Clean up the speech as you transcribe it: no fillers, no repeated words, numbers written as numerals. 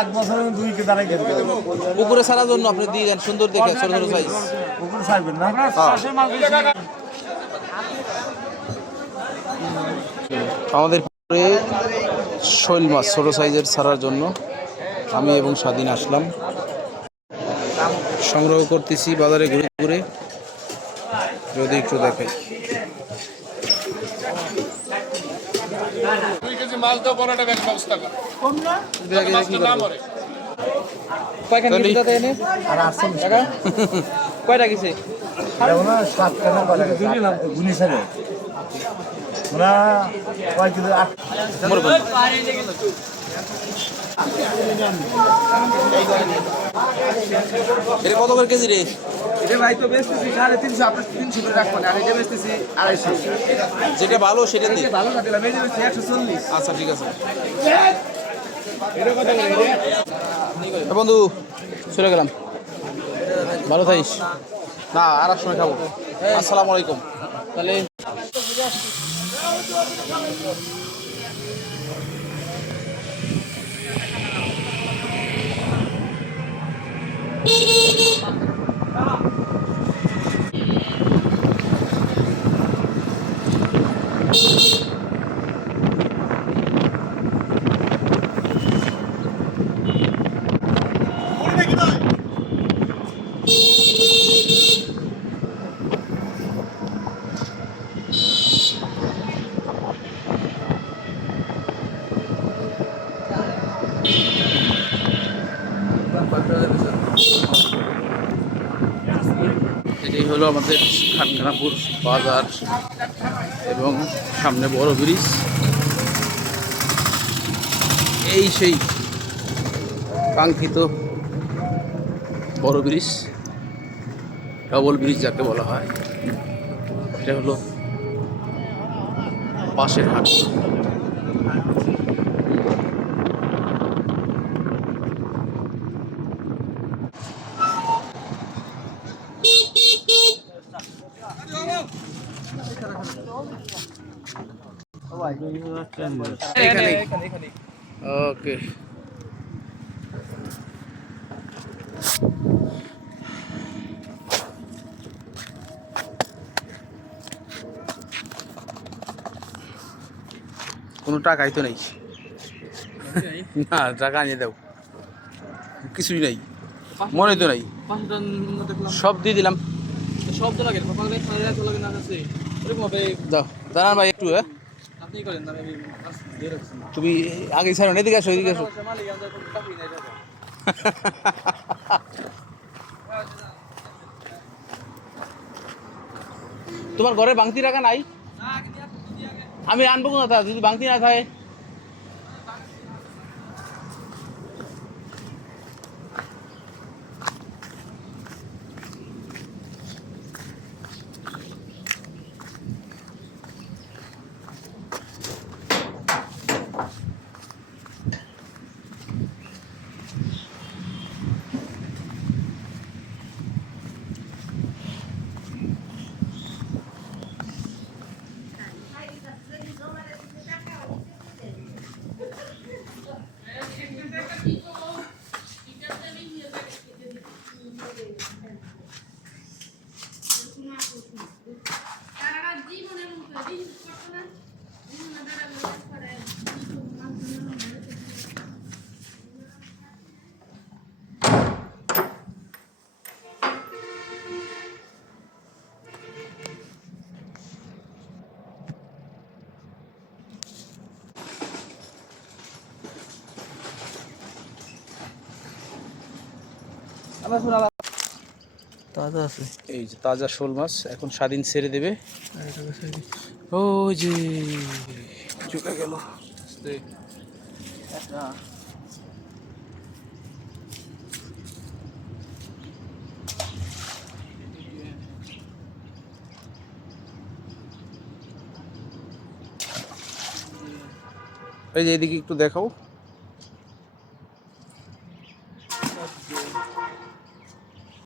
এক বছর 2 কে দাঁড়াই গেল উপরে ছাড়ার জন্য আপনি দিয়ে দেন সুন্দর দেখে ছোট ছোট সাইজ উপরে ছাড়বেন না আমাদের পরে শৈল মাছ ছোট সাইজের ছাড়ার জন্য আমি এবং স্বাধীন আসলাম, সংগ্রহ করতেছি বাজারে ঘুরে ঘুরে। যদি একটু দেখাই কয়টা গেছে এটা কত করে কেজি রে? এটা ভাই তো বেচতেছি 350, আপনার 300 করে রাখবেন, আর এটা বেচতেছি 250। যেটা ভালো সেটা দিই। ভালো না দিলাম, এই যে 140। আচ্ছা ঠিক আছে। বন্ধু চলে গেলাম, ভালো থাকিস। না আর এক সময় খাবো। আসসালামু আলাইকুম। তাহলে এটাই হলো আমাদের খানখানাপুর বাজার এবং সামনে বড় ব্রিজ। এই সেই কাঙ্ক্ষিত বড় ব্রিজ, ডবল ব্রিজ যাকে বলা হয়। এটা হলো পাশের হাট। ওকে কোনো টাকাই তো নেই। না টাকা আনিয়ে দাও, কিছুই নেই, মনে তো নাই, সব দিয়ে দিলাম। সব তো লাগে দাও দাঁড়ান ভাই একটু। হ্যাঁ তুমি আগে ছাড়ো, এদিকে আসো, এদিকে আসো। তোমার ঘরে বাংতি টাকা নাই? আমি আনবো কোথা যদি বাংতি না থাকে। তাজা আছে, এই যে তাজা শোল মাছ এখন স্বাধীন ছেড়ে দেবে। ও যে চলে গেল। এই যে এদিকে একটু দেখাও।